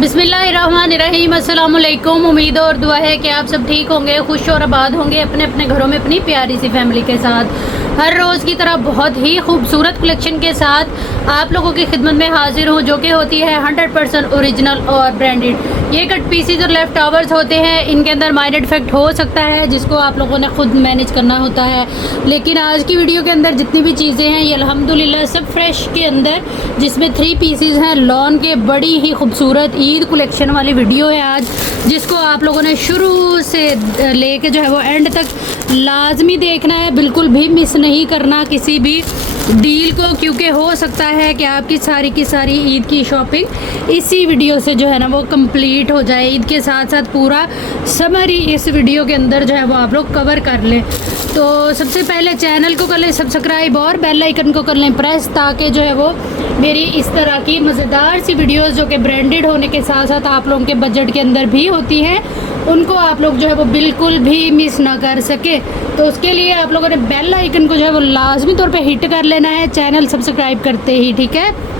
बिस्मिल्लाहिर्रहमानिर्रहीम, अस्सलाम वालेकुम। उम्मीद और दुआ है कि आप सब ठीक होंगे, खुश और आबाद होंगे अपने अपने घरों में अपनी प्यारी सी फैमिली के साथ। हर रोज़ की तरह बहुत ही खूबसूरत कलेक्शन के साथ आप लोगों की खिदमत में हाजिर हूँ, जो कि होती है 100% ओरिजिनल और ब्रांडेड। ये कट पीसीज और लेफ्ट ओवर्स होते हैं, इनके अंदर माइनर डिफेक्ट हो सकता है जिसको आप लोगों ने खुद मैनेज करना होता है। लेकिन आज की वीडियो के अंदर जितनी भी चीज़ें हैं ये अल्हम्दुलिल्लाह सब फ्रेश के अंदर, जिसमें 3 पीसीज हैं लॉन के। बड़ी ही खूबसूरत ईद कलेक्शन वाली वीडियो है आज, जिसको आप लोगों ने शुरू से लेके जो है वो एंड तक लाजमी देखना है, बिल्कुल भी मिस नहीं करना किसी भी डील को, क्योंकि हो सकता है कि आपकी सारी की सारी ईद की शॉपिंग इसी वीडियो से जो है ना वो कंप्लीट हो जाए। ईद के साथ साथ पूरा समरी इस वीडियो के अंदर जो है वो आप लोग कवर कर लें। तो सबसे पहले चैनल को कर लें सब्सक्राइब और बेल आइकन को कर लें प्रेस, ताकि जो है वो मेरी इस तरह की मज़ेदार सी वीडियोस जो कि ब्रांडेड होने के साथ साथ आप लोगों के बजट के अंदर भी होती हैं, उनको आप लोग जो है वो बिल्कुल भी मिस ना कर सके। तो उसके लिए आप लोगों ने बेल आइकन को जो है वो लाजमी तौर पे हिट कर लेना है चैनल सब्सक्राइब करते ही, ठीक है।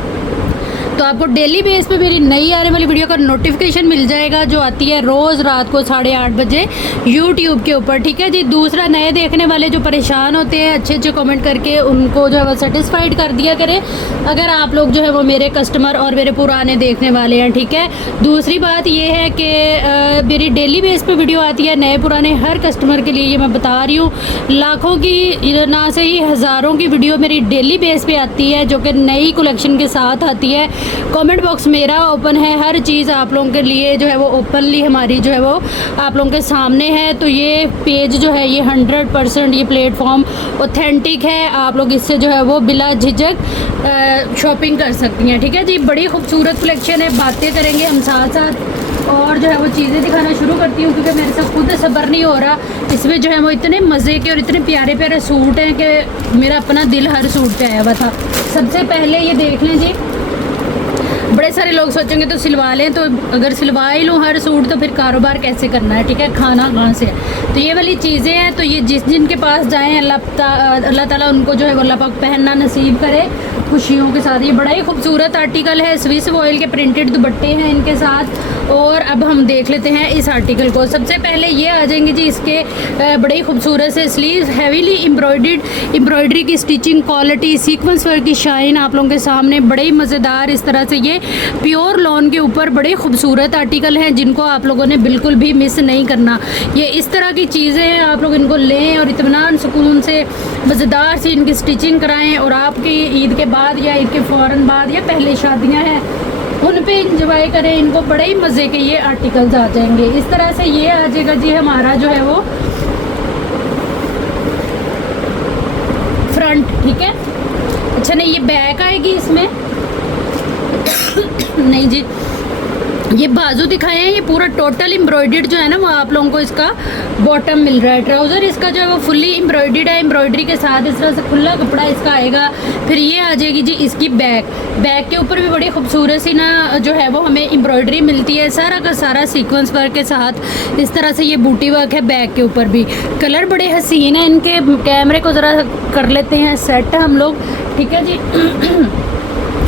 तो आपको डेली बेस पे मेरी नई आने वाली वीडियो का नोटिफिकेशन मिल जाएगा, जो आती है रोज़ रात को 8:30 बजे यूट्यूब के ऊपर, ठीक है जी। दूसरा, नए देखने वाले जो परेशान होते हैं अच्छे अच्छे कमेंट करके उनको जो है वो सेटिस्फाइड कर दिया करें, अगर आप लोग जो है वो मेरे कस्टमर और मेरे पुराने देखने वाले हैं, ठीक है। दूसरी बात ये है कि मेरी डेली बेस पे वीडियो आती है, नए पुराने हर कस्टमर के लिए ये मैं बता रही हूँ। लाखों की ना से ही हज़ारों की वीडियो मेरी डेली बेस पे आती है, जो कि नई कलेक्शन के साथ आती है। कमेंट बॉक्स मेरा ओपन है, हर चीज़ आप लोगों के लिए जो है वो ओपनली हमारी जो है वो आप लोगों के सामने है। तो ये पेज जो है ये 100% ये प्लेटफॉर्म ऑथेंटिक है, आप लोग इससे जो है वो बिला झिझक शॉपिंग कर सकती हैं, ठीक है जी। बड़ी खूबसूरत कलेक्शन है, बातें करेंगे हम साथ साथ और जो है वो चीज़ें दिखाना शुरू करती हूँ, क्योंकि मेरे से खुद सब्र नहीं हो रहा। इसमें जो है वो इतने मज़े के और इतने प्यारे प्यारे सूट हैं कि मेरा अपना दिल हर सूट पे आया हुआ था। सबसे पहले ये देख लें जी, बड़े सारे लोग सोचेंगे तो सिलवा लें, तो अगर सिलवा ही लूँ हर सूट तो फिर कारोबार कैसे करना है, ठीक है, खाना कहाँ से है। तो ये वाली चीज़ें हैं, तो ये जिनके पास जाएँ अल्लाह ताला उनको जो है वो अल्लाह पाक पहनना नसीब करे खुशियों के साथ। ये बड़ा ही खूबसूरत आर्टिकल है, स्विस वॉयल के प्रिंटेड दुपट्टे हैं इनके साथ। और अब हम देख लेते हैं इस आर्टिकल को। सबसे पहले ये आ जाएंगे जी इसके बड़े ही खूबसूरत से स्लीव, हैवीली एम्ब्रॉयडरी की स्टिचिंग क्वालिटी, सीक्वेंस वर्क की शाइन आप लोगों के सामने, बड़े ही मज़ेदार इस तरह से ये प्योर लॉन के ऊपर बड़े खूबसूरत आर्टिकल हैं, जिनको आप लोगों ने बिल्कुल भी मिस नहीं करना। ये इस तरह की चीज़ें हैं, आप लोग इनको लें और इत्मीनान सुकून से मज़ेदार सी इनकी स्टिचिंग कराएं, और आपकी ईद के बाद या ईद के फ़ौरन बाद या पहले शादियां हैं उन पे इंजॉय करें इनको। बड़े ही मज़े के ये आर्टिकल्स आ जाएंगे। इस तरह से ये आ जाएगा जी हमारा जो है वो फ्रंट, ठीक है। अच्छा नहीं, ये बैक आएगी इसमें नहीं जी, ये बाजू दिखाए हैं, ये पूरा टोटल एम्ब्रॉयडर्ड जो है ना वो आप लोगों को इसका बॉटम मिल रहा है। ट्राउज़र इसका जो है वो फुल्ली एम्ब्रॉयडर्ड है, एम्ब्रॉयडरी के साथ इस तरह से खुला कपड़ा इसका आएगा। फिर ये आ जाएगी जी इसकी बैक के ऊपर भी बड़ी खूबसूरत सी ना जो है वो हमें एम्ब्रॉयडरी मिलती है, सारा का सारा सीक्वेंस वर्क के साथ। इस तरह से ये बूटी वर्क है बैक के ऊपर भी। कलर बड़े हसीन है इनके, कैमरे को ज़रा कर लेते हैं सेट हम लोग, ठीक है जी।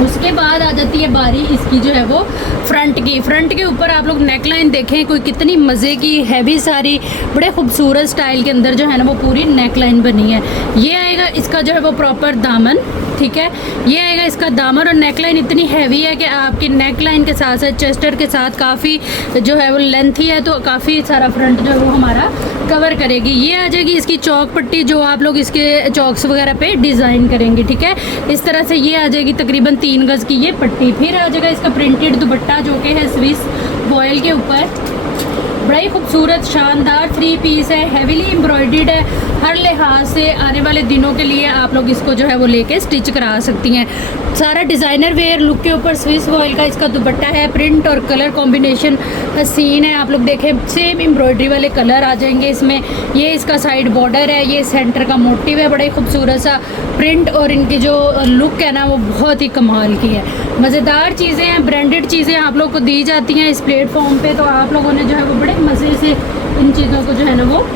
उसके बाद आ जाती है बारी इसकी जो है वो फ्रंट की। फ्रंट के ऊपर आप लोग नेक लाइन देखें, कोई कितनी मज़े की हैवी सारी बड़े खूबसूरत स्टाइल के अंदर जो है ना वो पूरी नेक लाइन बनी है। ये आएगा इसका जो है वो प्रॉपर दामन, ठीक है। ये आएगा इसका दामन, और नेक लाइन इतनी हैवी है कि आपकी नेक लाइन के साथ साथ चेस्टर के साथ काफ़ी जो है वो लेंथी है, तो काफ़ी सारा फ्रंट जो है वो हमारा कवर करेगी। ये आ जाएगी इसकी चौक पट्टी, जो आप लोग इसके चौक्स वगैरह पे डिज़ाइन करेंगे, ठीक है। इस तरह से ये आ जाएगी तकरीबन 3 गज़ की ये पट्टी। फिर आ जाएगा इसका प्रिंटेड दुपट्टा, जो कि है स्विस वॉयल के ऊपर, बड़ा ही खूबसूरत शानदार 3 पीस है, हैवीली एम्ब्रॉयडर्ड है। हर लिहाज से आने वाले दिनों के लिए आप लोग इसको जो है वो लेके स्टिच करा सकती हैं। सारा डिज़ाइनर वेयर लुक के ऊपर स्विस वॉयल का इसका दुपट्टा है, प्रिंट और कलर कॉम्बिनेशन हसीन है। आप लोग देखें सेम एम्ब्रॉयडरी वाले कलर आ जाएंगे इसमें। ये इसका साइड बॉर्डर है, ये सेंटर का मोटिव है, बड़ा ही खूबसूरत सा प्रिंट, और इनकी जो लुक है ना वो बहुत ही कमाल की है। मज़ेदार चीज़ें हैं, ब्रांडेड चीज़ें आप लोग को दी जाती हैं इस प्लेटफॉर्म पे, तो आप लोगों ने जो है वो बड़े मज़े से इन चीज़ों को जो है ना वो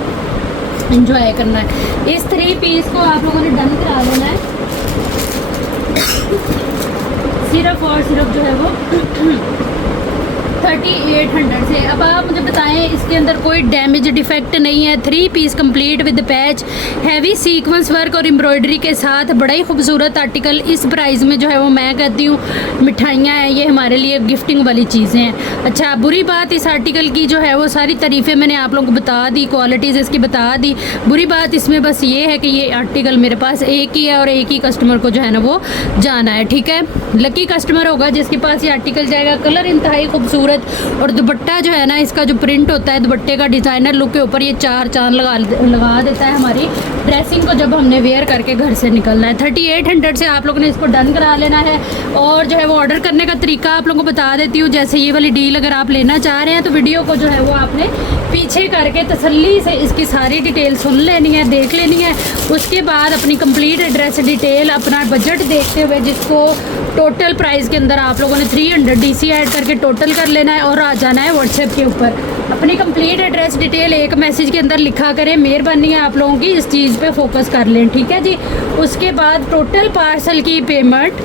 इंजॉय करना है। इस 3 पीस को आप लोगों ने डन करा लेना है सिर्फ और सिर्फ जो है वो 3800 से। अब आप मुझे बताएं इसके अंदर कोई डैमेज डिफेक्ट नहीं है। 3 piece complete with patch, heavy sequence work और एम्ब्रॉयडरी के साथ बड़ा ही खूबसूरत आर्टिकल। इस प्राइस में जो है वो मैं कहती हूँ मिठाइयाँ हैं, ये हमारे लिए गिफ्टिंग वाली चीज़ें हैं। अच्छा, बुरी बात इस आर्टिकल की जो है वो सारी तारीफ़ें मैंने आप लोगों को बता दी, क्वालिटीज़ इसकी बता दी। बुरी बात इसमें बस ये है कि ये आर्टिकल मेरे पास एक ही है और एक ही कस्टमर को जो है ना वो जाना है, ठीक है। लकी कस्टमर होगा जिसके पास ये आर्टिकल जाएगा। कलर इंतहाई खूबसूरत और दुपट्टा जो है ना इसका जो प्रिंट होता है दुपट्टे का डिज़ाइनर लुक के ऊपर ये 4 चांद लगा देता है हमारी ड्रेसिंग को जब हमने वेयर करके घर से निकलना है। 3800 से आप लोगों ने इसको डन करा लेना है। और जो है वो ऑर्डर करने का तरीका आप लोगों को बता देती हूँ। जैसे ये वाली डील अगर आप लेना चाह रहे हैं तो वीडियो को जो है वो आपने पीछे करके तसल्ली से इसकी सारी डिटेल सुन लेनी है, देख लेनी है। उसके बाद अपनी कंप्लीट एड्रेस डिटेल, अपना बजट देखते हुए जिसको टोटल प्राइस के अंदर आप लोगों ने 300 DC ऐड करके टोटल कर लेना है और आ जाना है व्हाट्सएप के ऊपर। अपनी कंप्लीट एड्रेस डिटेल एक मैसेज के अंदर लिखा करें। मेहरबानी है आप लोगों की इस चीज़ पे फोकस कर लें, ठीक है जी। उसके बाद टोटल पार्सल की पेमेंट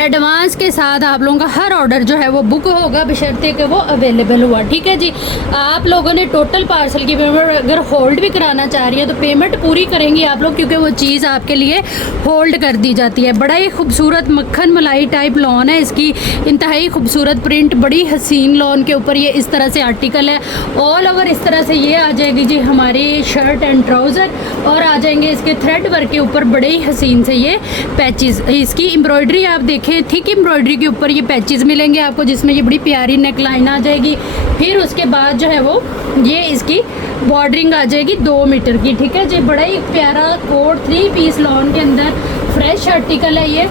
एडवांस के साथ आप लोगों का हर ऑर्डर जो है वो बुक होगा बशर्ते कि वो अवेलेबल हुआ, ठीक है जी। आप लोगों ने टोटल पार्सल की पेमेंट अगर होल्ड भी कराना चाह रही है तो पेमेंट पूरी करेंगी आप लोग, क्योंकि वो चीज़ आपके लिए होल्ड कर दी जाती है। बड़ा ही खूबसूरत मक्खन मलाई टाइप लॉन है, इसकी इंतहाई खूबसूरत प्रिंट, बड़ी हसीन लॉन के ऊपर ये इस तरह से आर्टिकल है। ऑल ओवर इस तरह से ये आ जाएगी जी हमारी शर्ट एंड ट्राउज़र और आ जाएंगे इसके थ्रेड वर्क के ऊपर बड़े ही हसीन से ये पैचेस। इसकी एम्ब्रॉयडरी आप देखें, थिक एम्ब्रॉयडरी के ऊपर ये पैचेस मिलेंगे आपको जिसमें ये बड़ी प्यारी नेक लाइन आ जाएगी। फिर उसके बाद जो है वो ये इसकी बॉर्डरिंग आ जाएगी 2 मीटर की, ठीक है जी। बड़ा ही प्यारा कोट 3 पीस लॉन के अंदर फ्रेश आर्टिकल है ये।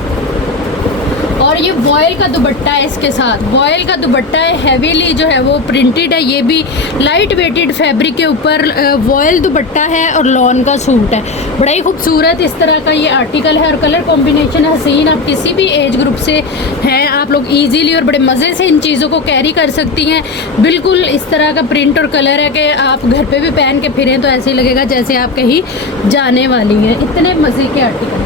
और ये वॉयल का दुपट्टा है इसके साथ, वॉयल का दुपट्टा है, हैवीली जो है वो प्रिंटेड है। ये भी लाइट वेटेड फैब्रिक के ऊपर वॉयल दुपट्टा है और लॉन का सूट है। बड़ा ही खूबसूरत इस तरह का ये आर्टिकल है और कलर कॉम्बिनेशन हसीन। आप किसी भी एज ग्रुप से हैं आप लोग इजीली और बड़े मज़े से इन चीज़ों को कैरी कर सकती हैं। बिल्कुल इस तरह का प्रिंट और कलर है कि आप घर पे भी पहन के फिरें तो ऐसे ही लगेगा जैसे आप कहीं जाने वाली हैं। इतने मज़े के आर्टिकल हैं।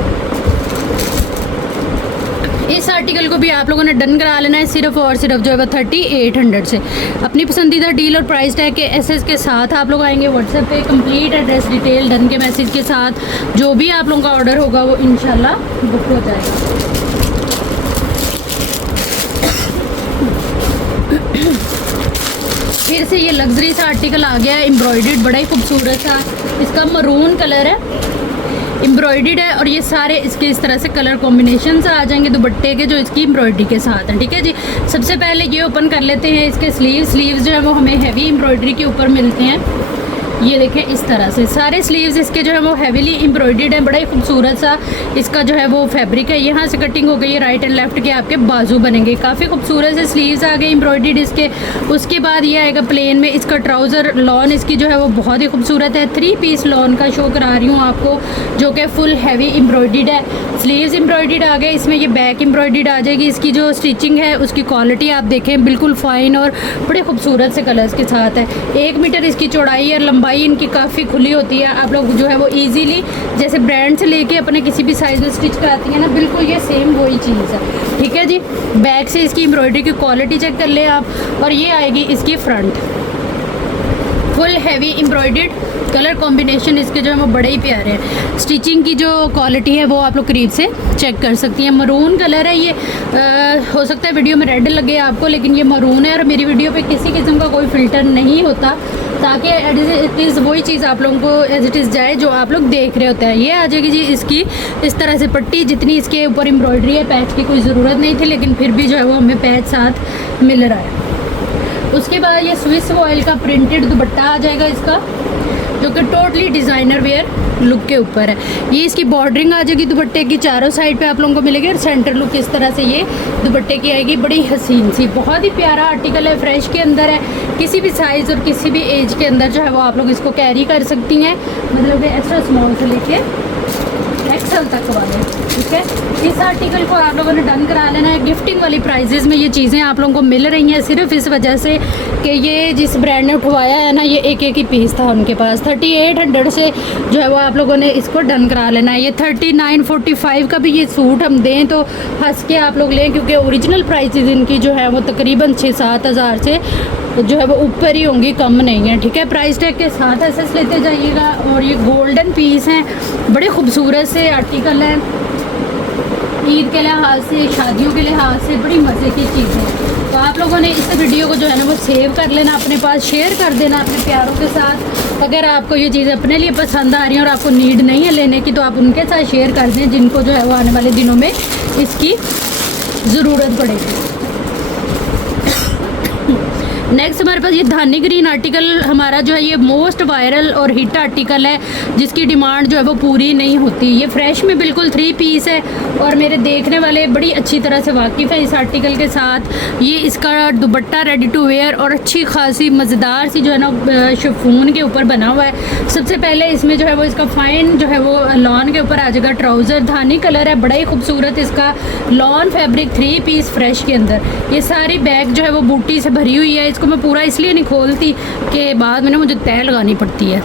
इस आर्टिकल को भी आप लोगों ने डन करा लेना है सिर्फ और सिर्फ जो है 3800 से। अपनी पसंदीदा डील और प्राइस टैग के एसएस के साथ आप लोग आएंगे व्हाट्सएप पे, कंप्लीट एड्रेस डिटेल डन के मैसेज के साथ जो भी आप लोगों का ऑर्डर होगा वो इंशाल्लाह बुक हो जाएगा। फिर से ये लग्जरी सा आर्टिकल आ गया है, एम्ब्रॉयडर्ड, बड़ा ही खूबसूरत सा। इसका मरून कलर है, एम्ब्रॉयडर्ड है और ये सारे इसके इस तरह से कलर कॉम्बिनेशन आ जाएंगे दुपट्टे के जो इसकी एम्ब्रॉयडरी के साथ हैं, ठीक है जी। सबसे पहले ये ओपन कर लेते हैं इसके स्लीव्स जो है वो हमें हैवी एम्ब्रॉयडरी के ऊपर मिलते हैं। ये देखें इस तरह से सारे स्लीव्स इसके जो है वो हैवीली एम्ब्रॉयडर्ड है। बड़ा ही खूबसूरत सा इसका जो है वो फैब्रिक है। यहाँ से कटिंग हो गई है, राइट एंड लेफ्ट के आपके बाजू बनेंगे। काफ़ी खूबसूरत से स्लीव्स आ गए एम्ब्रॉयडर्ड इसके। उसके बाद ये आएगा प्लेन में इसका ट्राउज़र। लॉन इसकी जो है वो बहुत ही खूबसूरत है। 3 पीस लॉन का शो करा रही हूँ आपको जो कि फुल हैवी एम्ब्रॉयडर्ड है। स्लीव्स एम्ब्रॉयडर्ड आ गए, इसमें ये बैक एम्ब्रॉयडर्ड आ जाएगी। इसकी जो स्टिचिंग है उसकी क्वालिटी आप देखें बिल्कुल फ़ाइन और बड़े खूबसूरत से कलर्स के साथ है। 1 मीटर इसकी चौड़ाई और लंबाई इनकी काफ़ी खुली होती है। आप लोग जो है वो इजीली जैसे ब्रांड से लेके अपने किसी भी साइज़ में स्टिच कराती हैं ना, बिल्कुल ये सेम वही चीज़ है, ठीक है जी। बैक से इसकी एम्ब्रॉयडरी की क्वालिटी चेक कर लें आप। और ये आएगी इसकी front, full heavy embroidered, colour combination इसके जो है वो बड़े ही प्यारे हैं। स्टिचिंग की जो क्वालिटी है वो आप लोग करीब से चेक कर सकती हैं। मरून कलर है ये, हो सकता है वीडियो में रेड लगे आपको लेकिन ये मरून है और मेरी वीडियो पे किसी किस्म का कोई फ़िल्टर नहीं होता ताकि इट इज़ वही चीज़ आप लोगों को एज इट इज़ जाए जो आप लोग देख रहे होते हैं। ये आ जाएगी जी इसकी इस तरह से पट्टी, जितनी इसके ऊपर एम्ब्रॉयडरी है पैच की कोई ज़रूरत नहीं थी लेकिन फिर भी जो है वो हमें पैच साथ मिल रहा है। उसके बाद ये स्विस वॉयल का प्रिंटेड दुपट्टा आ जाएगा इसका जो कि टोटली डिज़ाइनर वेयर लुक के ऊपर है। ये इसकी बॉर्डरिंग आ जाएगी दुपट्टे की, चारों साइड पे आप लोगों को मिलेगी और सेंटर लुक इस तरह से ये दुपट्टे की आएगी। बड़ी हसीन सी, बहुत ही प्यारा आर्टिकल है, फ्रेश के अंदर है। किसी भी साइज़ और किसी भी एज के अंदर जो है वो आप लोग इसको कैरी कर सकती हैं, मतलब कि एक्स्ट्रा स्मॉल से लेके एक्स एक्सल तक वाले, ठीक है। इस आर्टिकल को आप लोगों ने डन करा लेना है। गिफ्टिंग वाली प्राइजेज़ में ये चीज़ें आप लोगों को मिल रही हैं सिर्फ इस वजह से कि ये जिस ब्रांड ने उठवाया है ना, ये एक ही पीस था उनके पास। 3800 से जो है वो आप लोगों ने इसको डन करा लेना है। ये 3945 का भी ये सूट हम दें तो हंस के आप लोग लें, क्योंकि ओरिजिनल प्राइसेस इनकी जो है वो तकरीबन 6-7 हज़ार से जो है वो ऊपर ही होंगी, कम नहीं है, ठीक है। प्राइस टैग के साथ एसेस लेते जाइएगा। और ये गोल्डन पीस हैं, बड़े खूबसूरत से आर्टिकल हैं, ईद के लिहाज से, शादियों के लिहाज से बड़ी मज़े की चीज़ें। तो आप लोगों ने इस वीडियो को जो है ना वो सेव कर लेना, अपने पास शेयर कर देना अपने प्यारों के साथ। अगर आपको ये चीज़ अपने लिए पसंद आ रही है और आपको नीड नहीं है लेने की, तो आप उनके साथ शेयर कर दें जिनको जो है वो आने वाले दिनों में इसकी ज़रूरत पड़ेगी। नेक्स्ट हमारे पास ये धानी ग्रीन आर्टिकल हमारा जो है ये मोस्ट वायरल और हिट आर्टिकल है, जिसकी डिमांड जो है वो पूरी नहीं होती। ये फ्रेश में बिल्कुल 3 पीस है और मेरे देखने वाले बड़ी अच्छी तरह से वाकिफ़ है इस आर्टिकल के साथ। ये इसका दुपट्टा रेडी टू वेयर और अच्छी खासी मज़ेदार सी जो है ना शिफॉन के ऊपर बना हुआ है। सबसे पहले इसमें जो है वो इसका फाइन जो है वो लॉन के ऊपर आ जाएगा ट्राउज़र, धानी कलर है, बड़ा ही खूबसूरत इसका लॉन फैब्रिक 3 पीस फ्रेश के अंदर। ये सारी बैग जो है वो बूटी से भरी हुई है। इसको मैं पूरा इसलिए नहीं खोलती कि बाद में ना मुझे तय लगानी पड़ती है,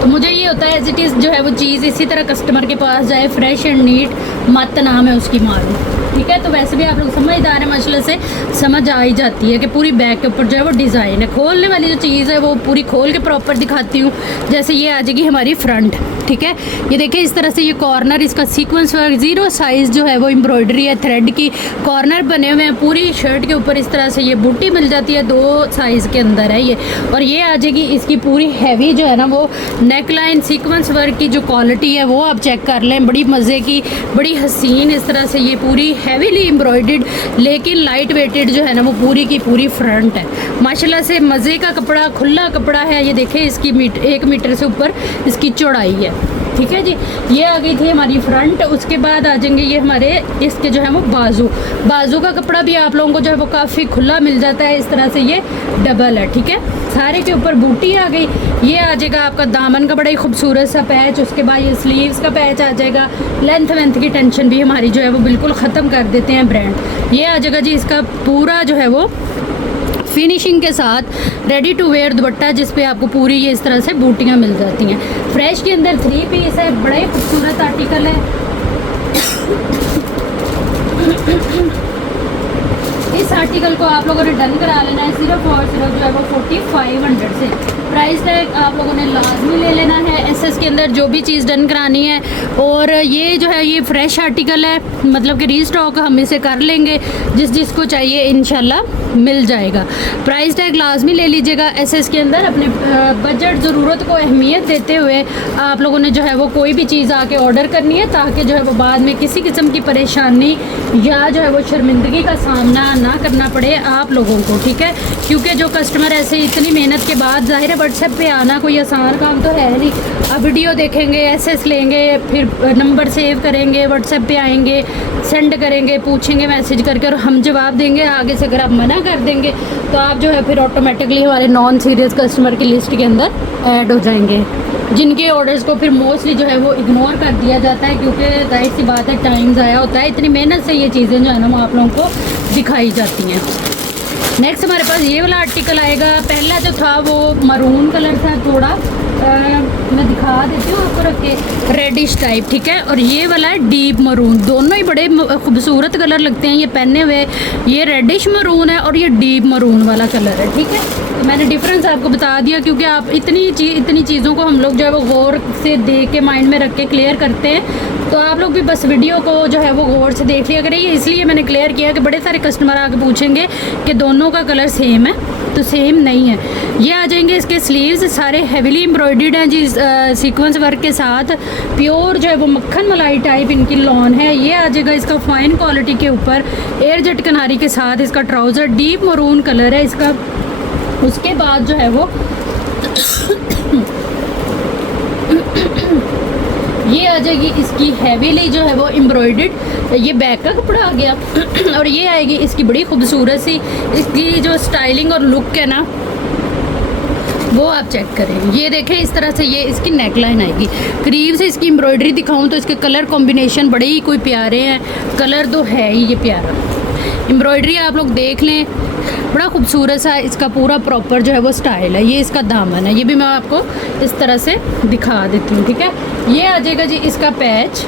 तो मुझे ये होता है एज इट इज़ जो है वो चीज़ इसी तरह कस्टमर के पास जाए, फ्रेश एंड नीट, मत नाम है उसकी मालूम, ठीक है। तो वैसे भी आप लोग समझदार हैं, माशाल्लाह से समझ आ ही जाती है कि पूरी बैग के ऊपर जो है वो डिज़ाइन है। खोलने वाली जो चीज़ है वो पूरी खोल के प्रॉपर दिखाती हूँ। जैसे ये आ जाएगी हमारी फ्रंट, ठीक है। ये देखिए इस तरह से ये कॉर्नर इसका सीक्वेंस वर्क 0 साइज़ जो है वो एम्ब्रॉयडरी है, थ्रेड की कॉर्नर बने हुए हैं। पूरी शर्ट के ऊपर इस तरह से ये बूटी मिल जाती है, 2 साइज़ के अंदर है ये। और ये आ जाएगी इसकी पूरी हैवी जो है ना वो नेक लाइन सीक्वेंस वर्क की जो क्वालिटी है वो आप चेक कर लें, बड़ी मज़े की, बड़ी हसीन इस तरह से ये पूरी हैवीली एम्ब्रॉयडर्ड लेकिन लाइट वेटेड जो है ना वो पूरी की पूरी फ्रंट है। माशाल्लाह से मज़े का कपड़ा, खुला कपड़ा है। ये देखें इसकी 1 मीटर से ऊपर इसकी चौड़ाई है, ठीक है जी। ये आ गई थी हमारी फ्रंट। उसके बाद आ जाएंगे ये हमारे इसके जो है वो बाजू का कपड़ा भी आप लोगों को जो है वो काफ़ी खुला मिल जाता है। इस तरह से ये डबल है, ठीक है। सारे के ऊपर बूटी आ गई। ये आ जाएगा आपका दामन का बड़ा ही खूबसूरत सा पैच। उसके बाद ये स्लीव्स का पैच आ जाएगा। लेंथ वेंथ की टेंशन भी हमारी जो है वो बिल्कुल ख़त्म कर देते हैं ब्रांड। ये आ जाएगा जी इसका पूरा जो है वो फिनिशिंग के साथ रेडी टू वेयर दुपट्टा, जिस पे आपको पूरी ये इस तरह से बूटियाँ मिल जाती हैं। फ्रेश के अंदर 3 पीस है, बड़ा ही खूबसूरत आर्टिकल है। इस आर्टिकल को आप लोगों ने डन करा लेना है सिर्फ और सिर्फ जो है वो 4500 से। प्राइस टैग आप लोगों ने लाजमी ले लेना है एसएस के अंदर जो भी चीज़ डन करानी है। और ये जो है ये फ्रेश आर्टिकल है, मतलब कि रीस्टॉक हम इसे कर लेंगे, जिसको चाहिए इंशाल्लाह मिल जाएगा। प्राइस टैग लाजमी ले लीजिएगा एसएस के अंदर। अपने बजट ज़रूरत को अहमियत देते हुए आप लोगों ने जो है वो कोई भी चीज़ आके ऑर्डर करनी है, ताकि जो है वो बाद में किसी किस्म की परेशानी या जो है वो शर्मिंदगी का सामना ना करना पड़े आप लोगों को, ठीक है। क्योंकि जो कस्टमर ऐसे इतनी मेहनत के बाद, ज़ाहिर है व्हाट्सएप पे आना कोई आसान काम तो है नहीं। अब वीडियो देखेंगे, एसएस लेंगे, फिर नंबर सेव करेंगे, व्हाट्सएप पे आएंगे, सेंड करेंगे, पूछेंगे मैसेज करके और हम जवाब देंगे। आगे से अगर आप मना कर देंगे तो आप जो है फिर ऑटोमेटिकली हमारे नॉन सीरियस कस्टमर की लिस्ट के अंदर ऐड हो जाएंगे, जिनके ऑर्डर्स को फिर मोस्टली जो है वो इग्नोर कर दिया जाता है, क्योंकि जाहिर सी बात है टाइम ज़ाया होता है। इतनी मेहनत से ये चीज़ें जो है ना वो आप लोगों को दिखाई जाती हैं। नेक्स्ट हमारे पास ये वाला आर्टिकल आएगा। पहला जो था वो मरून कलर था, थोड़ा मैं दिखा देती हूँ आपको रख के, रेडिश टाइप, ठीक है। और ये वाला है डीप मरून। दोनों ही बड़े खूबसूरत कलर लगते हैं ये पहने हुए। ये रेडिश मरून है और ये डीप मरून वाला कलर है, ठीक है। तो मैंने डिफरेंस आपको बता दिया, क्योंकि आप इतनी चीज़ों को हम लोग जो है वो गौर से देख के माइंड में रख के क्लियर करते हैं। तो आप लोग भी बस वीडियो को जो है वो गौर से देख लिया करिए। इसलिए मैंने क्लियर किया कि बड़े सारे कस्टमर आके पूछेंगे कि दोनों का कलर सेम है, तो सेम नहीं है। ये आ जाएंगे इसके स्लीव्स, सारे हेवीली एम्ब्रॉयडर्ड हैं जी सीक्वेंस वर्क के साथ। प्योर जो है वो मक्खन मलाई टाइप इनकी लॉन है। ये आ जाएगा इसका फाइन क्वालिटी के ऊपर एयर जेट कनारी के साथ। इसका ट्राउज़र डीप मरून कलर है इसका। उसके बाद जो है वो ये आ जाएगी इसकी हैवीली जो है वो एम्ब्रॉयडर्ड, ये बैक का कपड़ा आ गया। और ये आएगी इसकी बड़ी खूबसूरत सी, इसकी जो स्टाइलिंग और लुक है ना वो आप चेक करें। ये देखें इस तरह से ये इसकी नेक लाइन आएगी। करीब से इसकी एम्ब्रॉयडरी दिखाऊं तो इसके कलर कॉम्बिनेशन बड़े ही कोई प्यारे हैं, कलर तो है ही ये प्यारा। एम्ब्रॉयडरी आप लोग देख लें, बड़ा खूबसूरत सा इसका पूरा प्रॉपर जो है वो स्टाइल है। ये इसका दामन है, ये भी मैं आपको इस तरह से दिखा देती हूँ, ठीक है। ये आ जाएगा जी इसका पैच,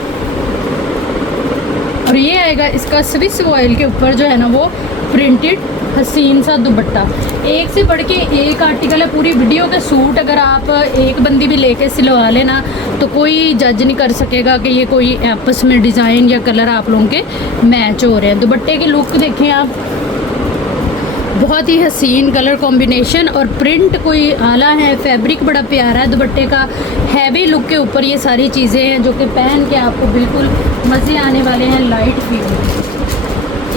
और ये आएगा इसका स्विस ऑयल के ऊपर जो है ना वो प्रिंटेड हसीन सा दुपट्टा। एक से बढ़ के एक आर्टिकल है। पूरी वीडियो के सूट अगर आप एक बंदी भी लेके सिलवा लेना तो कोई जज नहीं कर सकेगा कि ये कोई आपस में डिज़ाइन या कलर आप लोगों के मैच हो रहे हैं। दुपट्टे की लुक देखें आप, बहुत ही हसीन कलर कॉम्बिनेशन और प्रिंट कोई आला है, फैब्रिक बड़ा प्यारा है दुपट्टे का। हैवी लुक के ऊपर ये सारी चीज़ें हैं जो कि पहन के आपको बिल्कुल मज़े आने वाले हैं, लाइट फील।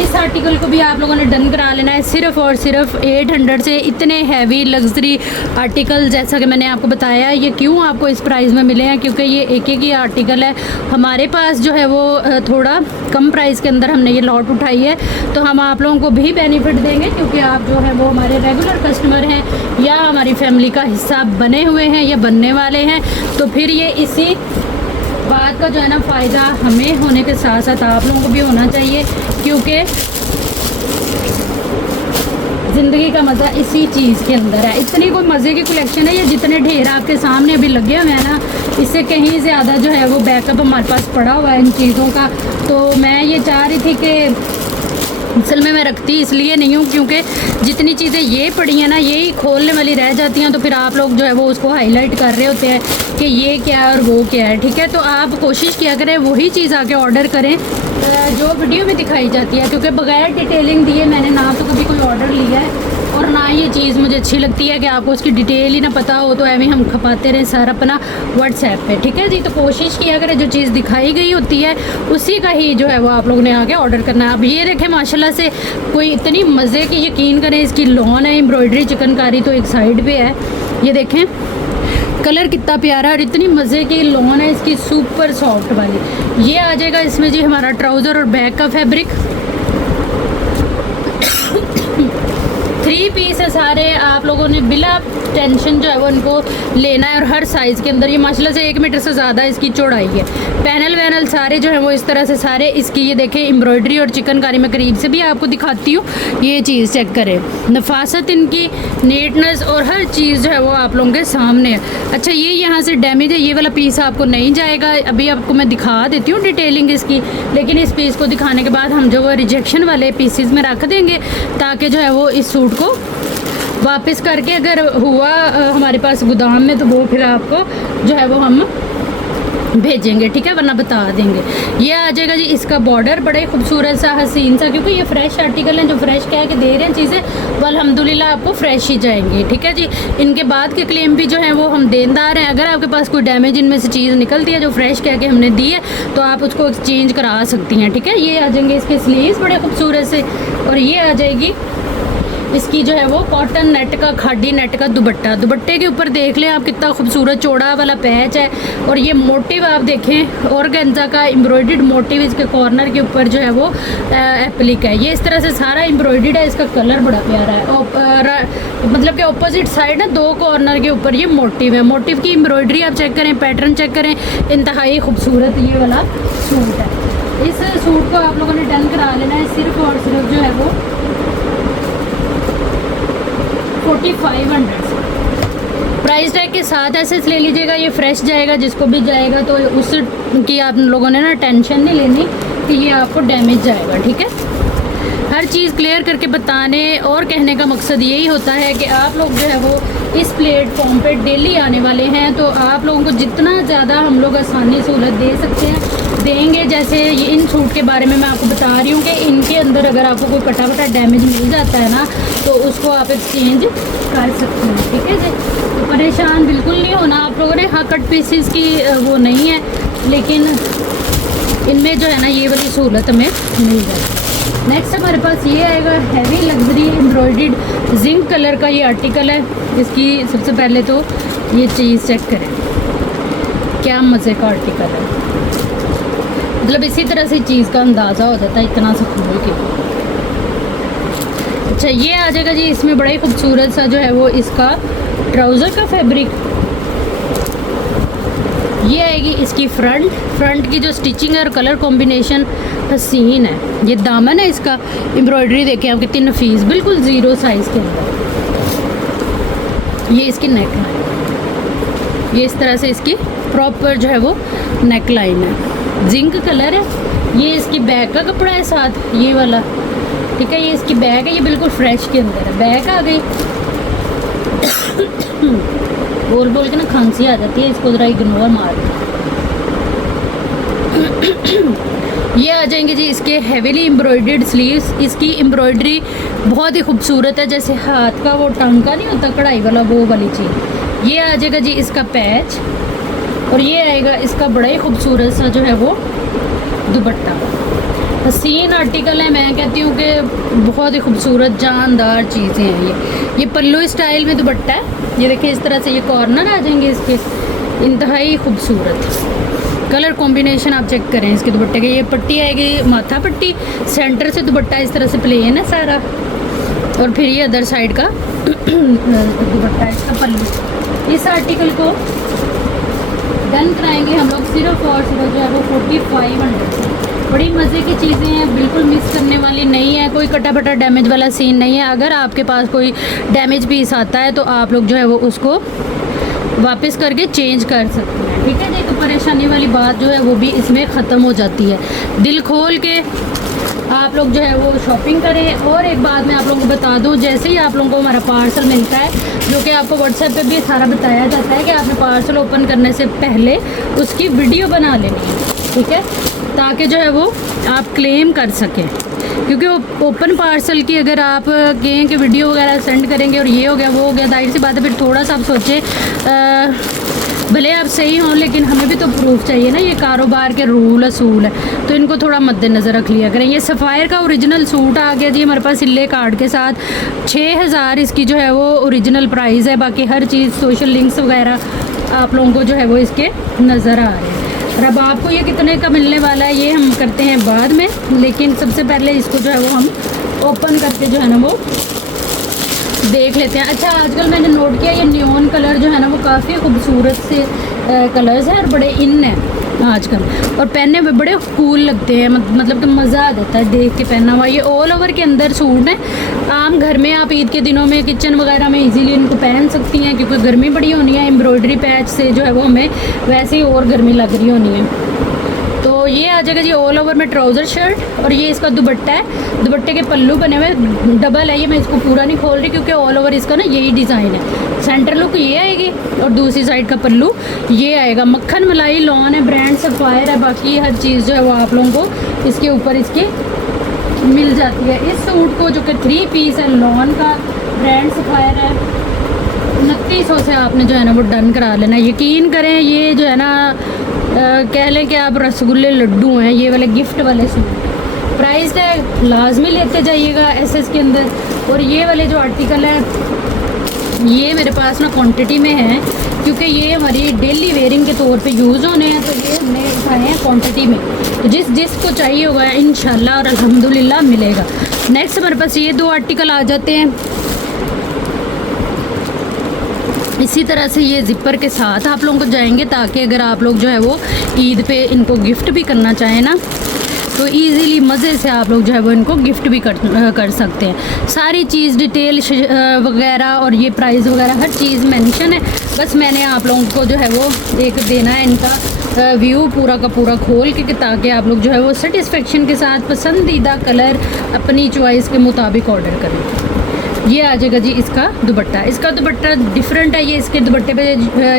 इस आर्टिकल को भी आप लोगों ने डन करा लेना है सिर्फ़ और सिर्फ 800 से। इतने हैवी लग्जरी आर्टिकल जैसा कि मैंने आपको बताया, ये क्यों आपको इस प्राइस में मिले हैं, क्योंकि ये एक एक ही आर्टिकल है। हमारे पास जो है वो थोड़ा कम प्राइस के अंदर हमने ये लॉट उठाई है, तो हम आप लोगों को भी बेनिफिट देंगे क्योंकि आप जो है वो हमारे रेगुलर कस्टमर हैं या हमारी फैमिली का हिस्सा बने हुए हैं या बनने वाले हैं। तो फिर ये इसी बात का जो है ना फ़ायदा हमें होने के साथ साथ आप लोगों को भी होना चाहिए, क्योंकि ज़िंदगी का मज़ा इसी चीज़ के अंदर है। इतनी कोई मज़े की कलेक्शन है, ये जितने ढेर आपके सामने अभी लगे हुए हैं ना, इससे कहीं ज़्यादा जो है वो बैकअप हमारे पास पड़ा हुआ है इन चीज़ों का। तो मैं ये चाह रही थी कि असल में मैं रखती इसलिए नहीं हूँ क्योंकि जितनी चीज़ें ये पड़ी हैं ना यही खोलने वाली रह जाती हैं, तो फिर आप लोग जो है वो उसको हाईलाइट कर रहे होते हैं कि ये क्या है और वो क्या है, ठीक है। तो आप कोशिश किया करें वही चीज़ आके ऑर्डर करें जो वीडियो में दिखाई जाती है, क्योंकि बगैर डिटेलिंग दिए मैंने ना तो कभी कोई ऑर्डर लिया है और ना ये चीज़ मुझे अच्छी लगती है कि आपको उसकी डिटेल ही ना पता हो, तो ऐਵੇਂ हम खपाते रहें सर अपना व्हाट्सएप पे, ठीक है जी। तो कोशिश किया करें जो चीज़ दिखाई गई होती है उसी का ही जो है वो आप लोगों ने आके ऑर्डर करना है। अब ये देखें माशाल्लाह से कोई इतनी मज़े की, यकीन करें इसकी लॉन है, एम्ब्रॉयडरी चिकनकारी तो एक साइड पे है, ये देखें कलर कितना प्यारा और इतनी मज़े की लॉन है इसकी, सुपर सॉफ्ट वाली। ये आ जाएगा इसमें जी हमारा ट्राउज़र और बैक का फैब्रिक। 3 पीस है सारे, आप लोगों ने बिला टेंशन जो है वो इनको लेना है और हर साइज़ के अंदर। ये माशाल्लाह से 1 मीटर से ज़्यादा इसकी चौड़ाई है। पैनल वैनल सारे जो है वो इस तरह से सारे इसकी, ये देखें एम्ब्रॉयडरी और चिकनकारी में करीब से भी आपको दिखाती हूँ। ये चीज़ चेक करें, नफासत इनकी, नीटनेस और हर चीज़ जो है वो आप लोगों के सामने है। अच्छा ये यहाँ से डैमेज है, ये वाला पीस आपको नहीं जाएगा, अभी आपको मैं दिखा देती हूँ डिटेलिंग इसकी, लेकिन इस पीस को दिखाने के बाद हम जो वो रिजेक्शन वाले पीसीज में रख देंगे ताकि जो है वो इस सूट को वापस करके अगर हुआ हमारे पास गोदाम में तो वो फिर आपको जो है वो हम भेजेंगे, ठीक है, वरना बता देंगे। ये आ जाएगा जी इसका बॉर्डर, बड़ा ही खूबसूरत सा हसीन सा, क्योंकि ये फ्रेश आर्टिकल हैं, जो फ्रेश कह के दे रहे हैं चीज़ें वो अल्हम्दुलिल्लाह आपको फ्रेश ही जाएंगी, ठीक है जी। इनके बाद के क्लेम भी जो है वो हम देनदार हैं। अगर आपके पास कोई डैमेज इनमें से चीज़ निकलती है जो फ्रेश कह के हमने दी है तो आप उसको एक्सचेंज करा सकती हैं, ठीक है। ये आ जाएंगे इसके स्लीव्स बड़े खूबसूरत से, और ये आ जाएगी इसकी जो है वो कॉटन नेट का, खादी नेट का दुपट्टा। दुपट्टे के ऊपर देख लें आप कितना खूबसूरत चौड़ा वाला पैच है, और ये मोटिव आप देखें ऑर्गेन्जा का एम्ब्रॉयडर्ड मोटिव इसके कॉर्नर के ऊपर जो है वो एप्लिक है। ये इस तरह से सारा एम्ब्रॉयडर्ड है, इसका कलर बड़ा प्यारा है। और मतलब कि ऑपोजिट साइड ना 2 कॉर्नर के ऊपर ये मोटिव है। मोटिव की एम्ब्रॉयडरी आप चेक करें, पैटर्न चेक करें, इंतहाई खूबसूरत ये वाला सूट है। इस सूट को आप लोगों ने डन करा लेना है सिर्फ और सिर्फ जो है वो 4500 प्राइस टैग के साथ ऐसे ले लीजिएगा। ये फ्रेश जाएगा, जिसको भी जाएगा तो उस की आप लोगों ने ना टेंशन नहीं लेनी कि ये आपको डैमेज जाएगा, ठीक है। हर चीज़ क्लियर करके बताने और कहने का मकसद यही होता है कि आप लोग जो है वो इस प्लेटफॉर्म पे डेली आने वाले हैं, तो आप लोगों को जितना ज़्यादा हम लोग आसानी सहूलत दे सकते हैं देंगे। जैसे ये इन सूट के बारे में मैं आपको बता रही हूँ कि इनके अंदर अगर आपको कोई कटा वटा डैमेज मिल जाता है ना तो उसको आप एक्सचेंज कर सकते हैं, ठीक है जी। तो परेशान बिल्कुल नहीं होना आप लोगों ने। हाँ कट पीसीस की वो नहीं है, लेकिन इनमें जो है ना ये वाली सहूलत हमें मिल जाती है। नेक्स्ट हमारे पास ये आएगा heavy luxury embroidered zinc colour का ये आर्टिकल है। इसकी सबसे पहले तो ये चीज़ चेक करें, क्या मज़े का आर्टिकल है। मतलब इसी तरह से चीज़ का अंदाज़ा हो जाता है इतना सा खोल के। अच्छा ये आ जाएगा जी इसमें बड़ा ही खूबसूरत सा जो है वो इसका ट्राउज़र का फैब्रिक। ये आएगी इसकी फ्रंट की जो स्टिचिंग है और कलर कॉम्बिनेशन हसीन है। ये दामन है इसका, एम्ब्रॉयडरी देखें आप कितनी नफीस, बिल्कुल ज़ीरो साइज़ के अंदर। ये इसकी नेक लाइन, ये इस तरह से इसकी प्रॉपर जो है वो नेक लाइन है, जिंक कलर है। ये इसकी बैक का कपड़ा है साथ ये वाला, ठीक है। ये इसकी बैग है, ये बिल्कुल फ्रेश के अंदर है। बैग आ गई। बोल के ना खांसी आ जाती है, इसको ज़रा इग्नोर मार। ये आ जाएंगे जी इसके हेवीली एम्ब्रॉयडर्ड स्लीव्स। इसकी एम्ब्रॉयडरी बहुत ही खूबसूरत है, जैसे हाथ का वो टांका नहीं होता कढ़ाई वाला, वो वाली चीज़। ये आ जाएगा जी इसका पैच, और ये आएगा इसका बड़ा ही खूबसूरत सा जो है वो दुपट्टा। हसीन आर्टिकल है, मैं कहती हूँ कि बहुत ही खूबसूरत जानदार चीज़ें हैं ये पल्लू स्टाइल में दुपट्टा है। ये देखिए इस तरह से ये कॉर्नर आ जाएंगे इसके, इंतहाई खूबसूरत कलर कॉम्बिनेशन आप चेक करें इसके दुपट्टे के। ये पट्टी आएगी माथा पट्टी, सेंटर से दुपट्टा इस तरह से प्लेन है सारा, और फिर ये अदर साइड का दुपट्टा इसका पल्लू। इस आर्टिकल को डन कराएंगे हम लोग सिर्फ और सिर्फ जो है वो 4500। बड़ी मज़े की चीज़ें हैं, बिल्कुल मिस करने वाली नहीं है। कोई कटा फटा डैमेज वाला सीन नहीं है। अगर आपके पास कोई डैमेज पीस आता है तो आप लोग जो है वो उसको वापस करके चेंज कर सकते हैं, ठीक है जी। तो परेशानी वाली बात जो है वो भी इसमें ख़त्म हो जाती है। दिल खोल के आप लोग जो है वो शॉपिंग करें। और एक बात मैं आप लोगों को बता दूं, जैसे ही आप लोगों को हमारा पार्सल मिलता है, जो कि आपको व्हाट्सएप पे भी सारा बताया जाता है कि आपने पार्सल ओपन करने से पहले उसकी वीडियो बना लेनी है, ठीक है, ताकि जो है वो आप क्लेम कर सकें। क्योंकि ओपन पार्सल की अगर आप कहें कि वीडियो वगैरह सेंड करेंगे और ये हो गया वो हो गया, जाहिर सी बात है फिर थोड़ा सा आप सोचें, भले आप सही हों लेकिन हमें भी तो प्रूफ चाहिए ना। ये कारोबार के रूल असूल है, तो इनको थोड़ा मद्देनज़र रख लिया करें। ये सफ़ायर का ओरिजिनल सूट आ गया जी हमारे पास सिले कार्ड के साथ। 6000 इसकी जो है वो ओरिजिनल प्राइस है। बाकी हर चीज़ सोशल लिंक्स वगैरह आप लोगों को जो है वो इसके नज़र आ रहे हैं। और अब आपको ये कितने का मिलने वाला है ये हम करते हैं बाद में, लेकिन सबसे पहले इसको जो है वो हम ओपन करके जो है ना वो देख लेते हैं। अच्छा आजकल मैंने नोट किया ये नियॉन कलर जो है ना वो काफ़ी खूबसूरत से कलर्स हैं और बड़े इन हैं आजकल, और पहनने में बड़े कूल लगते हैं। मतलब कि मज़ा आ जाता है देख के पहना हुआ। ये ऑल ओवर के अंदर सूट है। आम घर में आप ईद के दिनों में किचन वगैरह में इजीली इनको पहन सकती हैं, क्योंकि गर्मी बड़ी होनी है। एम्ब्रॉयडरी पैच से जो है वो हमें वैसे ही और गर्मी लग रही होनी है। तो ये आ जाएगा जी ऑल ओवर में ट्राउज़र शर्ट, और ये इसका दुपट्टा है। दुपट्टे के पल्लू बने हुए डबल है। ये मैं इसको पूरा नहीं खोल रही क्योंकि ऑल ओवर इसका ना यही डिज़ाइन है। सेंटर लुक ये आएगी और दूसरी साइड का पल्लू ये आएगा। मक्खन मलाई लॉन है, ब्रांड सफ़ायर है। बाकी हर चीज़ जो है वो आप लोगों को इसके ऊपर इसकी मिल जाती है। इस सूट को जो कि 3 पीस है, लॉन का, ब्रांड सफ़ायर है, 2900 से आपने जो है ना वो डन करा लेना। यकीन करें ये जो है ना कह लें कि आप रसगुल्ले लड्डू हैं ये वाले गिफ्ट वाले सूट। प्राइस टैग लाजमी लेते जाइएगा एसएस के अंदर। और ये वाले जो आर्टिकल है ये मेरे पास ना क्वांटिटी में है, क्योंकि ये हमारी डेली वेयरिंग के तौर पे यूज़ होने हैं, तो ये हमने उठाए हैं क्वांटिटी में। तो जिसको चाहिए होगा इंशाल्लाह और अल्हम्दुलिल्लाह मिलेगा। नेक्स्ट हमारे पास ये 2 आर्टिकल आ जाते हैं। इसी तरह से ये ज़िपर के साथ आप लोगों को जाएंगे, ताकि अगर आप लोग जो है वो ईद पे इनको गिफ्ट भी करना चाहें ना, तो इजीली मज़े से आप लोग जो है वो इनको गिफ्ट भी कर सकते हैं। सारी चीज़ डिटेल वगैरह और ये प्राइस वगैरह हर चीज़ मेंशन है। बस मैंने आप लोगों को जो है वो एक देना है इनका व्यू पूरा का पूरा खोल के, ताकि आप लोग जो है वो सेटिस्फेक्शन के साथ पसंदीदा कलर अपनी चॉइस के मुताबिक ऑर्डर करें। ये आ जाएगा जी इसका दुपट्टा। इसका दुपट्टा डिफरेंट है। ये इसके दुपट्टे पे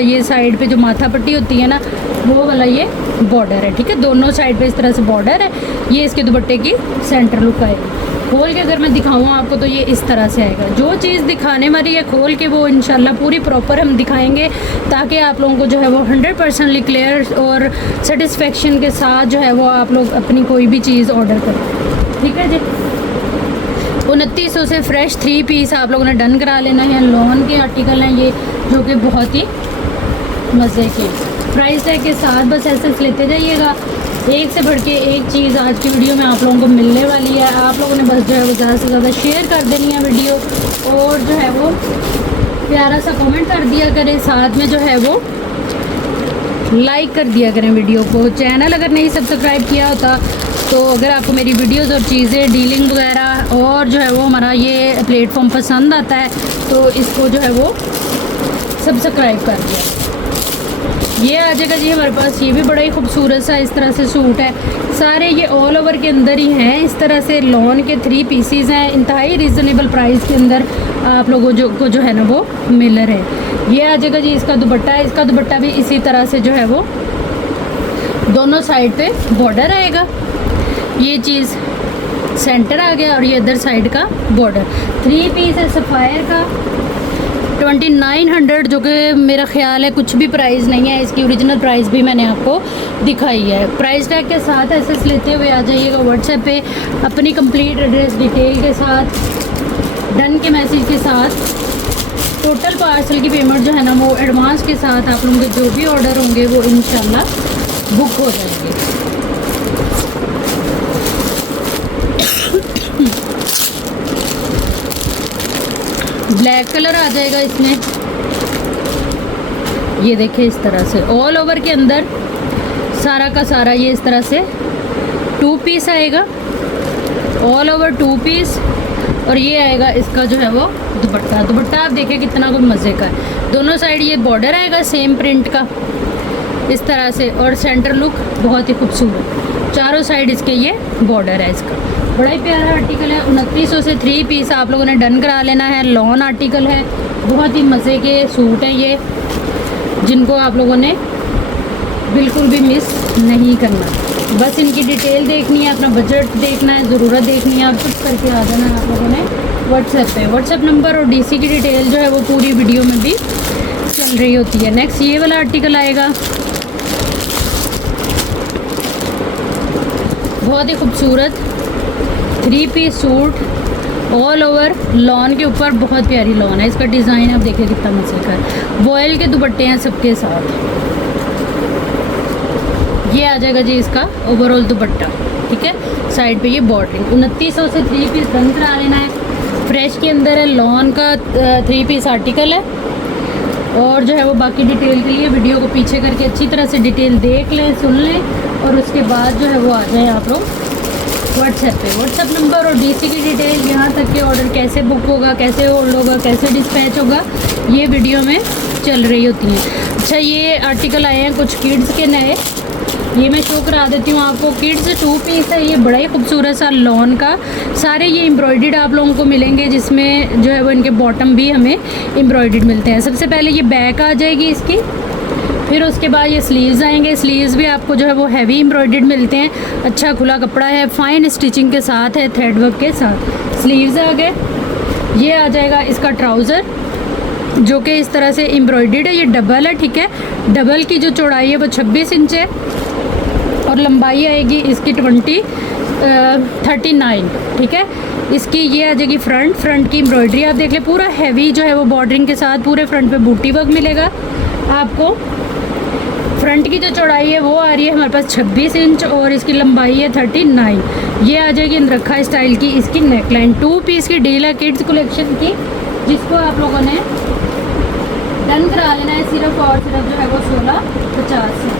ये साइड पे जो माथा पट्टी होती है ना वो वाला ये बॉर्डर है, ठीक है। दोनों साइड पे इस तरह से बॉर्डर है। ये इसके दुपट्टे की सेंटर लुक आएगी। खोल के अगर मैं दिखाऊँ आपको तो ये इस तरह से आएगा। जो चीज़ दिखाने वाली है खोल के वो इंशाल्लाह पूरी प्रॉपर हम दिखाएंगे, ताकि आप लोगों को जो है वो 100% क्लियर और सेटिस्फेक्शन के साथ जो है वो आप लोग अपनी कोई भी चीज़ ऑर्डर करें, ठीक है जी। 2900 से फ्रेश 3 पीस आप लोगों ने डन करा लेना है। लॉन के आर्टिकल हैं ये, जो कि बहुत ही मज़े के प्राइस टैग के साथ बस ऐसे लेते जाइएगा। एक से बढ़ के एक चीज़ आज की वीडियो में आप लोगों को मिलने वाली है। आप लोगों ने बस जो है वो ज़्यादा से ज़्यादा शेयर कर देनी है वीडियो, और जो है वो प्यारा सा कमेंट कर दिया करें, साथ में जो है वो लाइक कर दिया करें वीडियो को। चैनल अगर नहीं सब्सक्राइब किया होता तो अगर आपको मेरी वीडियोस और चीज़ें डीलिंग वगैरह और जो है वो हमारा ये प्लेटफॉर्म पसंद आता है तो इसको जो है वो सब्सक्राइब कर दिया। ये आ जाएगा जी हमारे पास, ये भी बड़ा ही खूबसूरत सा इस तरह से सूट है। सारे ये ऑल ओवर के अंदर ही हैं, इस तरह से लॉन के 3 पीसीज हैं, इंतहाई रीज़नेबल प्राइस के अंदर आप लोगों को जो है ना वो मिल रहे हैं। ये आ जाएगा जी इसका दुपट्टा है, इसका दुपट्टा भी इसी तरह से जो है वो दोनों साइड पे बॉर्डर आएगा। ये चीज़ सेंटर आ गया और ये इधर साइड का बॉर्डर। 3 पीस है सफ़ायर का, 2900, जो कि मेरा ख्याल है कुछ भी प्राइस नहीं है। इसकी ओरिजिनल प्राइस भी मैंने आपको दिखाई है। प्राइस टैग के साथ एसेस लेते हुए आ जाइएगा व्हाट्सएप पे अपनी कंप्लीट एड्रेस डिटेल के साथ, डन के मैसेज के साथ। टोटल पार्सल की पेमेंट जो है ना वो एडवांस के साथ आप लोगों के जो भी ऑर्डर होंगे वो इंशाल्लाह बुक हो जाएंगे। ब्लैक कलर आ जाएगा इसमें, ये देखिए इस तरह से ऑल ओवर के अंदर सारा का सारा ये इस तरह से 2 पीस आएगा, ऑल ओवर 2 पीस। और ये आएगा इसका जो है वो दुपट्टा। दुपट्टा आप देखिए कितना कुछ मज़े का है। दोनों साइड ये बॉर्डर आएगा सेम प्रिंट का इस तरह से, और सेंटर लुक बहुत ही खूबसूरत। चारों साइड इसके ये बॉर्डर है इसका। बड़ा ही प्यारा आर्टिकल है। 2900 से 3 पीस आप लोगों ने डन करा लेना है। लॉन आर्टिकल है, बहुत ही मज़े के सूट हैं ये, जिनको आप लोगों ने बिल्कुल भी मिस नहीं करना। बस इनकी डिटेल देखनी है, अपना बजट देखना है, ज़रूरत देखनी है, आप चुप करके आ जाना है आप लोगों ने व्हाट्सएप पे। व्हाट्सएप नंबर और डीसी की डिटेल जो है वो पूरी वीडियो में भी चल रही होती है। नेक्स्ट ये वाला आर्टिकल आएगा, बहुत ही खूबसूरत 3 piece suit all over lawn के ऊपर। बहुत प्यारी लॉन है, इसका डिज़ाइन आप देखिए कितना मजे का है। वॉयल के दुपट्टे हैं सबके साथ। ये आ जाएगा जी इसका ओवरऑल दुपट्टा, ठीक है। साइड पे ये बॉर्डरिंग। 2900 से 3 पीस डन करा लेना है। फ्रेश के अंदर है, लॉन का 3 पीस आर्टिकल है। और जो है वो बाकी डिटेल के लिए वीडियो को पीछे करके अच्छी तरह से डिटेल देख लें, सुन लें, और उसके बाद जो है वो आ जाए आप लोग व्हाट्सएप पे। व्हाट्सएप नंबर और डीसी की डिटेल, यहाँ तक कि ऑर्डर कैसे बुक होगा, कैसे होल्ड होगा, कैसे डिस्पैच होगा, ये वीडियो में चल रही होती है। अच्छा, ये आर्टिकल आए हैं कुछ किड्स के नए, ये मैं शो करा देती हूँ आपको। किड्स 2 पीस है, ये बड़ा ही खूबसूरत सा लॉन का। सारे ये एम्ब्रॉयडर्ड आप लोगों को मिलेंगे, जिसमें जो है वो इनके बॉटम भी हमें एम्ब्रॉयडर्ड मिलते हैं। सबसे पहले ये बैक आ जाएगी इसकी, फिर उसके बाद ये स्लीव्स आएंगे। स्लीव्स भी आपको जो है वो हैवी एम्ब्रॉयडर्ड मिलते हैं। अच्छा खुला कपड़ा है, फाइन स्टिचिंग के साथ है, थ्रेड वर्क के साथ। स्लीव्स आ गए। ये आ जाएगा इसका ट्राउज़र, जो कि इस तरह से एम्ब्रॉयडर्ड है। ये डबल है, ठीक है। डबल की जो चौड़ाई है वो 26 इंच है और लंबाई आएगी इसकी 39, ठीक है। इसकी ये आ जाएगी फ्रंट की एम्ब्रॉयडरी आप देख ले, पूरा हैवी जो है वो बॉर्डरिंग के साथ पूरे फ्रंट पे बूटी वर्क मिलेगा आपको। फ्रंट की जो चौड़ाई है वो आ रही है हमारे पास 26 इंच और इसकी लंबाई है 39। ये आ जाएगी इंद्रखा स्टाइल की इसकी नेकलाइन। 2 पीस की डील है किड्स कलेक्शन की, जिसको आप लोगों ने डन करा लेना है सिर्फ और सिर्फ जो है वो 1650 है।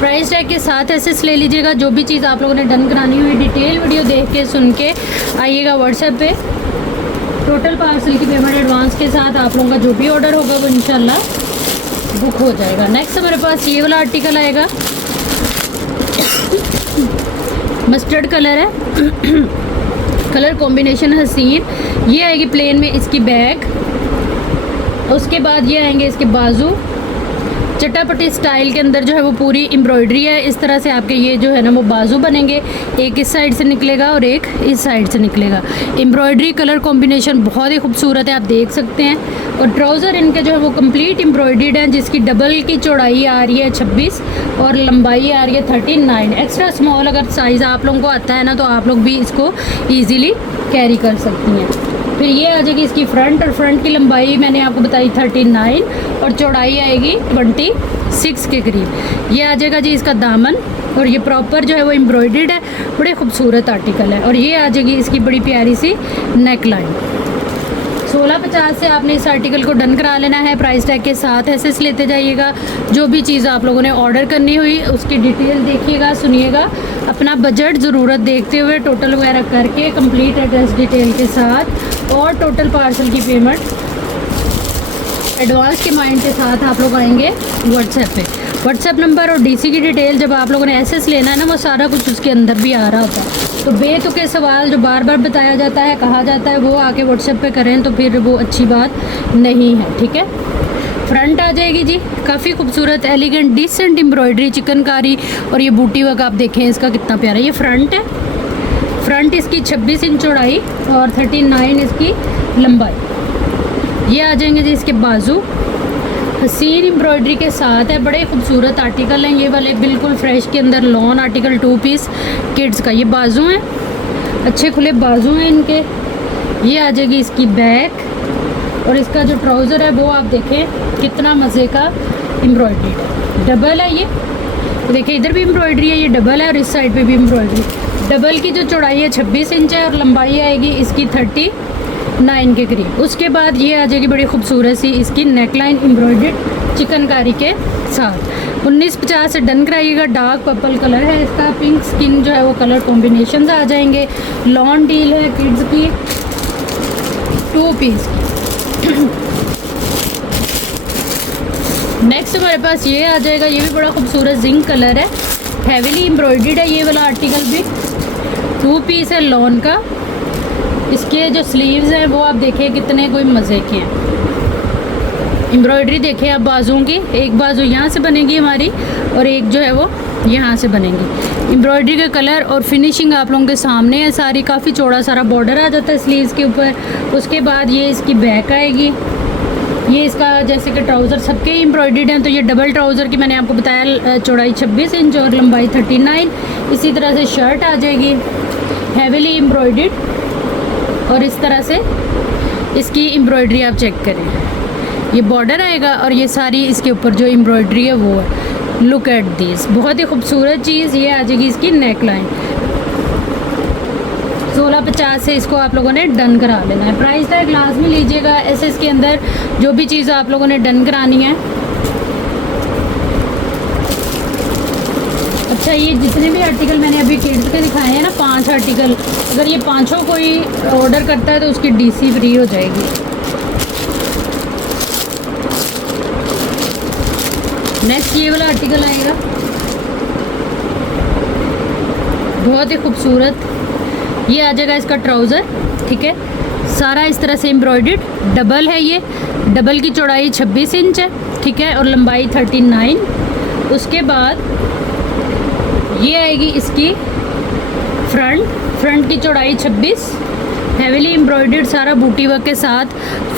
प्राइस टैग के साथ एसेस ले लीजिएगा। जो भी चीज़ आप लोगों ने डन करानी हुई डिटेल वीडियो देख के सुन के आइएगा व्हाट्सएप पे। टोटल पार्सल की पेमेंट एडवांस के साथ आप लोगों का जो भी ऑर्डर होगा वो इंशाल्लाह बुक हो जाएगा। नेक्स्ट हमारे पास ये वाला आर्टिकल आएगा, मस्टर्ड कलर है, कलर कॉम्बिनेशन हसीन। ये आएगी प्लेन में इसकी बैक, उसके बाद ये आएंगे इसके बाजू। चटापटी स्टाइल के अंदर जो है वो पूरी एम्ब्रॉयडरी है। इस तरह से आपके ये जो है ना वो बाजू बनेंगे, एक इस साइड से निकलेगा और एक इस साइड से निकलेगा। एम्ब्रॉयडरी कलर कॉम्बिनेशन बहुत ही खूबसूरत है, आप देख सकते हैं। और ट्राउज़र इनके जो है वो कंप्लीट एम्ब्रॉयडर्ड है, जिसकी डबल की चौड़ाई आ रही है 26 और लंबाई आ रही है 39। एक्स्ट्रा स्मॉल अगर साइज़ आप लोगों को आता है ना तो आप लोग भी इसको ईज़िली कैरी कर सकती हैं। फिर ये आ जाएगी इसकी फ्रंट, और फ्रंट की लंबाई मैंने आपको बताई 39 और चौड़ाई आएगी 26 के करीब। ये आ जाएगा जी इसका दामन, और ये प्रॉपर जो है वो एम्ब्रॉयडर्ड है, बड़े खूबसूरत आर्टिकल है। और ये आ जाएगी इसकी बड़ी प्यारी सी नेक लाइन। 1650 से आपने इस आर्टिकल को डन करा लेना है प्राइस टैग के साथ। एसएस लेते जाइएगा। जो भी चीज़ आप लोगों ने ऑर्डर करनी हुई उसकी डिटेल देखिएगा, सुनिएगा, अपना बजट ज़रूरत देखते हुए टोटल वगैरह करके कंप्लीट एड्रेस डिटेल के साथ और टोटल पार्सल की पेमेंट एडवांस के माइंड के साथ आप लोग आएंगे व्हाट्सएप पे। व्हाट्सएप नंबर और डीसी की डिटेल जब आप लोगों ने एसएस लेना है ना, वो सारा कुछ उसके अंदर भी आ रहा होता है। तो बेतुके सवाल जो बार बार बताया जाता है, कहा जाता है, वो आके व्हाट्सएप पे करें तो फिर वो अच्छी बात नहीं है, ठीक है। फ्रंट आ जाएगी जी, काफ़ी खूबसूरत एलिगेंट डिसेंट एम्ब्रॉयडरी चिकनकारी और ये बूटी वर्क आप देखें इसका कितना प्यारा। ये फ्रंट है, फ्रंट इसकी 26 इंच चौड़ाई और 39 इसकी लंबाई। ये आ जाएंगे जी इसके बाजू, हसीन एम्ब्रॉयडरी के साथ है। बड़े खूबसूरत आर्टिकल हैं ये वाले, बिल्कुल फ्रेश के अंदर लॉन आर्टिकल 2 पीस किड्स का। ये बाजू हैं, अच्छे खुले बाजू हैं इनके। ये आ जाएगी इसकी बैक और इसका जो ट्राउज़र है वो आप देखें कितना मज़े का एम्ब्रॉयडरी है। डबल है ये, देखिए इधर भी एम्ब्रॉयडरी है, ये डबल है और इस साइड पे भी एम्ब्रॉयडरी। डबल की जो चौड़ाई है 26 इंच है और लंबाई आएगी इसकी 39 के करीब। उसके बाद ये आ जाएगी बड़ी खूबसूरत सी इसकी नेकलाइन एम्ब्रॉयडर्ड चिकनकारी के साथ। 1950 से डन कराइएगा। डार्क पर्पल कलर है इसका, पिंक स्किन जो है वो कलर कॉम्बिनेशन आ जाएंगे। लॉन डील है किड्स की 2 पीस। नेक्स्ट हमारे पास ये आ जाएगा, ये भी बड़ा खूबसूरत जिंक कलर है, हैवीली एम्ब्रॉयडर्ड है ये वाला आर्टिकल भी। 2 पीस है लॉन का। इसके जो स्लीव्स हैं वो आप देखें कितने कोई मज़े के हैं। एम्ब्रॉयडरी देखें आप बाजुओं की, एक बाजू यहाँ से बनेगी हमारी और एक जो है वो यहाँ से बनेगी। एम्ब्रॉयडरी का कलर और फिनिशिंग आप लोगों के सामने है सारी। काफ़ी चौड़ा सारा बॉर्डर आ जाता है स्लीव्स के ऊपर। उसके बाद ये इसकी बैक आएगी। ये इसका जैसे कि ट्राउज़र सबके एम्ब्रॉयडर्ड हैं, तो ये डबल ट्राउज़र की मैंने आपको बताया, चौड़ाई 26 इंच और लंबाई 39। इसी तरह से शर्ट आ जाएगी हैवीली एम्ब्रॉयडर्ड और इस तरह से इसकी एम्ब्रॉयडरी आप चेक करें। ये बॉर्डर आएगा और ये सारी इसके ऊपर जो एम्ब्रॉयडरी है वो है। लुक एट दिस, बहुत ही खूबसूरत चीज़। ये आ जाएगी इसकी नेक लाइन। 1650 से इसको आप लोगों ने डन करा लेना है। प्राइस टैग लाजमी लीजिएगा। एसएस के अंदर जो भी चीज़ आप लोगों ने डन करानी है। अच्छा, ये जितने भी आर्टिकल मैंने अभी किड्स के दिखाए हैं ना, 5 आर्टिकल, अगर ये पाँचों कोई ऑर्डर करता है तो उसकी डीसी फ्री हो जाएगी। नेक्स्ट ये वाला आर्टिकल आएगा, बहुत ही खूबसूरत। ये आ जाएगा इसका ट्राउज़र, ठीक है, सारा इस तरह से एम्ब्रॉयडर्ड। डबल है ये, डबल की चौड़ाई 26 इंच है, ठीक है, और लंबाई 39। उसके बाद ये आएगी इसकी फ्रंट की चौड़ाई 26, हैवीली एम्ब्रॉयडर्ड सारा बूटी वर्क के साथ।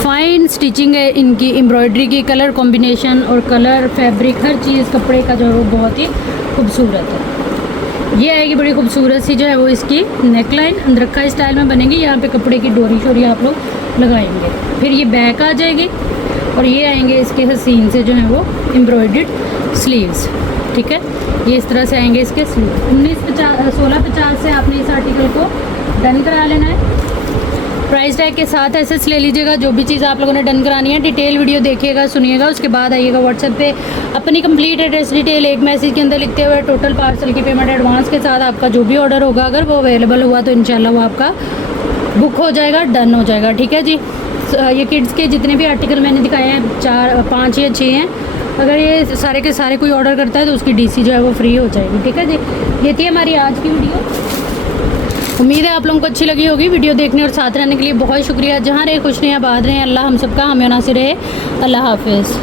फाइन स्टिचिंग है इनकी एम्ब्रॉयडरी की, कलर कॉम्बिनेशन और कलर फैब्रिक हर चीज़ कपड़े का जो है वो बहुत ही खूबसूरत है। ये आएगी बड़ी खूबसूरत सी जो है वो इसकी नेकलाइन, अंदरखा स्टाइल में बनेगी। यहाँ पे कपड़े की डोरी शोरी आप लोग लगाएंगे। फिर ये बैक आ जाएगी और ये आएंगे इसके हसीन से जो है वो एम्ब्रॉयडर्ड स्लीव्स, ठीक है। ये इस तरह से आएंगे इसके स्लीव। 1650 से आपने इस आर्टिकल को डन करा लेना है। प्राइस टैग के साथ एसएस ले लीजिएगा। जो भी चीज़ आप लोगों ने डन करानी है डिटेल वीडियो देखिएगा, सुनिएगा, उसके बाद आइएगा व्हाट्सएप पे अपनी कंप्लीट एड्रेस डिटेल एक मैसेज के अंदर लिखते हुए टोटल पार्सल की पेमेंट एडवांस के साथ आपका जो भी ऑर्डर होगा अगर वो अवेलेबल हुआ तो इंशाल्लाह वो आपका बुक हो जाएगा, डन हो जाएगा, ठीक है जी। ये किड्स के जितने भी आर्टिकल मैंने दिखाए हैं 4, 5 या 6 हैं। अगर ये सारे के सारे कोई ऑर्डर करता है तो उसकी डीसी जो है वो फ्री हो जाएगी, ठीक है जी। ये थी हमारी आज की वीडियो। उम्मीद है आप लोगों को अच्छी लगी होगी। वीडियो देखने और साथ रहने के लिए बहुत शुक्रिया। जहाँ रहे खुश रहें, आबाद रहें। अल्लाह हम सबका हामी नासिर रहे। अल्लाह हाफिज़।